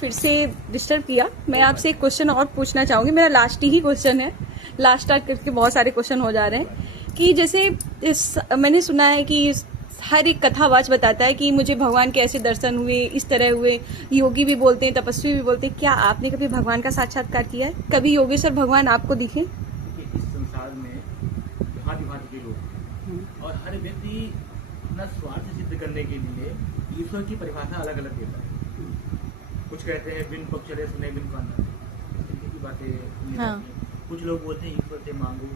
फिर से डिस्टर्ब किया। मैं आपसे एक क्वेश्चन और पूछना चाहूंगी, मेरा लास्ट ही क्वेश्चन है। लास्ट स्टार्ट करके बहुत सारे क्वेश्चन हो जा रहे हैं कि जैसे मैंने सुना है कि हर एक कथावाच बताता है कि मुझे भगवान के ऐसे दर्शन हुए, इस तरह हुए। योगी भी बोलते हैं, तपस्वी भी बोलते हैं। क्या आपने कभी भगवान का साक्षात्कार किया है? कभी योगेश्वर भगवान आपको दिखे? इस संसार में भांति भांति के लोग हैं और हर व्यक्ति अपना स्वार्थ सिद्ध करने के लिए ईश्वर की परिभाषा अलग अलग देता है। कुछ कहते हैं बिन पक्ष चले सुने बिन पाना, की बातें। हाँ। कुछ लोग बोलते हैं ईश्वर से मांगो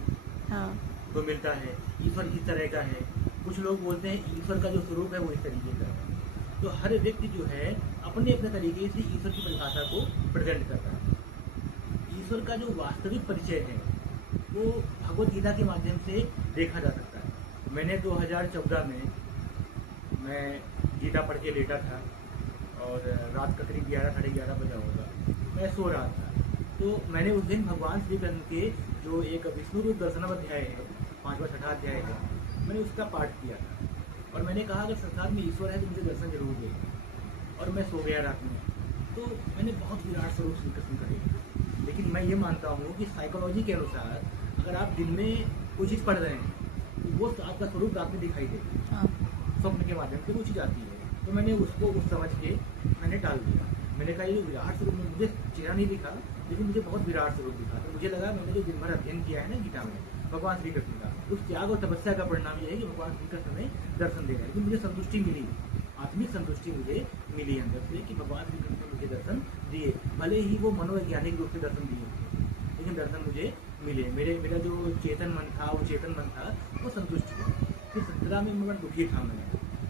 हाँ। तो मिलता है, ईश्वर इस तरह का है। कुछ लोग बोलते हैं ईश्वर का जो स्वरूप है वो इस तरीके का है। तो हर व्यक्ति जो है अपने अपने तरीके से ईश्वर की परिभाषा को प्रेजेंट करता है। ईश्वर का जो वास्तविक परिचय है वो भगवत गीता के माध्यम से देखा जा सकता है। मैंने 2014 में मैं गीता पढ़ के लेटा था और रात का करीब 11 साढ़े 11 बजा होगा, मैं सो रहा था। तो मैंने उस दिन भगवान श्री कृष्ण के जो एक विष्णु रूप दर्शनम अध्याय है, 5वां 6वां अध्याय है, मैंने उसका पाठ किया था और मैंने कहा अगर संसार में ईश्वर है तो मुझे दर्शन जरूर दे। और मैं सो गया रात में। तो मैंने बहुत विराट स्वरूप श्री कृष्ण का देखा। लेकिन मैं ये मानता हूँ कि साइकोलॉजी के अनुसार अगर आप दिन में कोई चीज़ पढ़ रहे हैं तो वो आपका स्वरूप रात में दिखाई देगा। हाँ। स्वप्न के माध्यम से वो चीज़ आती है। तो मैंने उसको उस समझ के मैंने टाल दिया। मैंने कहा ये विराट स्वरूप में मुझे चेहरा नहीं दिखा, लेकिन मुझे बहुत विराट स्वरूप दिखा। तो मुझे लगा मैंने जो दिन भर अध्ययन किया है ना गीता में भगवान श्री कृष्ण का, उस त्याग और तपस्या का परिणाम ये है कि भगवान श्री कृष्ण में दर्शन दे रहे हैं। लेकिन मुझे संतुष्टि मिली, आत्मिक संतुष्टि मुझे मिली अंदर से कि भगवान श्री कृष्ण मुझे दर्शन दिए। भले ही वो मनोवैज्ञानिक रूप से दर्शन दिए, लेकिन दर्शन मुझे मिले। मेरा जो चेतन मन था, वो चेतन मन था वो संतुष्ट हुआ। फिर सत्रह में मैं बड़ा दुखी था। मैं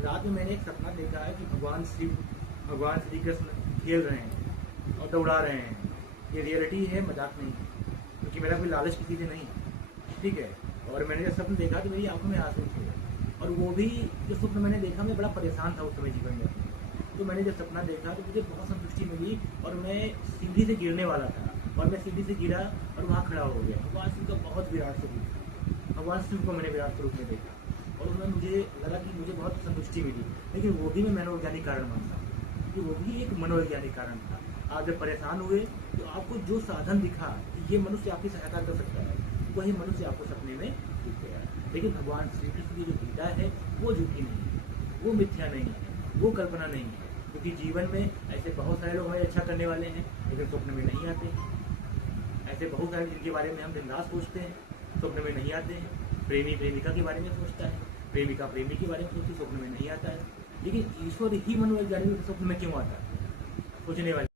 रात में मैंने एक सपना देखा है कि भगवान श्री कृष्ण खेल रहे हैं और दौड़ा रहे हैं। ये रियलिटी है, मजाक नहीं, क्योंकि मेरा कोई लालच किसी से नहीं, ठीक है। और मैंने जब स्वप्न देखा तो मेरी आंखों में आंसू थे। और वो भी जो स्वप्न मैंने देखा, मैं बड़ा परेशान था उस समय जीवन में। तो मैंने जब सपना देखा तो मुझे बहुत संतुष्टि मिली और मैं सीढ़ी से गिरने वाला था और मैं सीढ़ी से गिरा और वहाँ खड़ा हो गया। भगवान शिव का बहुत विराट स्वरूप, भगवान शिव को मैंने विराट स्वरूप में देखा और उसमें मुझे लगा कि मुझे बहुत संतुष्टि मिली। लेकिन वो भी मैं मनोवैज्ञानिक कारण मानता हूँ कि वो भी एक मनोवैज्ञानिक कारण था। आप जब परेशान हुए तो आपको जो साधन दिखा कि ये मनुष्य आपकी सहायता कर सकता है, वही मनुष्य आपको सपने में दिख गया। लेकिन भगवान श्री कृष्ण की जो गीता है वो झूठी नहीं है, वो मिथ्या नहीं है, वो कल्पना नहीं है। क्योंकि जीवन में ऐसे बहुत सारे लोग हमें अच्छा करने वाले हैं लेकिन स्वप्न में नहीं आते। ऐसे बहुत सारे जिनके बारे में हम दिन रात सोचते हैं, स्वप्न में नहीं आते हैं। प्रेमी प्रेमिका के बारे में सोचता है, प्रेमिका प्रेमी के बारे में सोचती, स्वप्न में नहीं आता है। लेकिन ईश्वर ही मनोवैज्ञानिक स्वप्न में क्यों आता है? सोचने वाले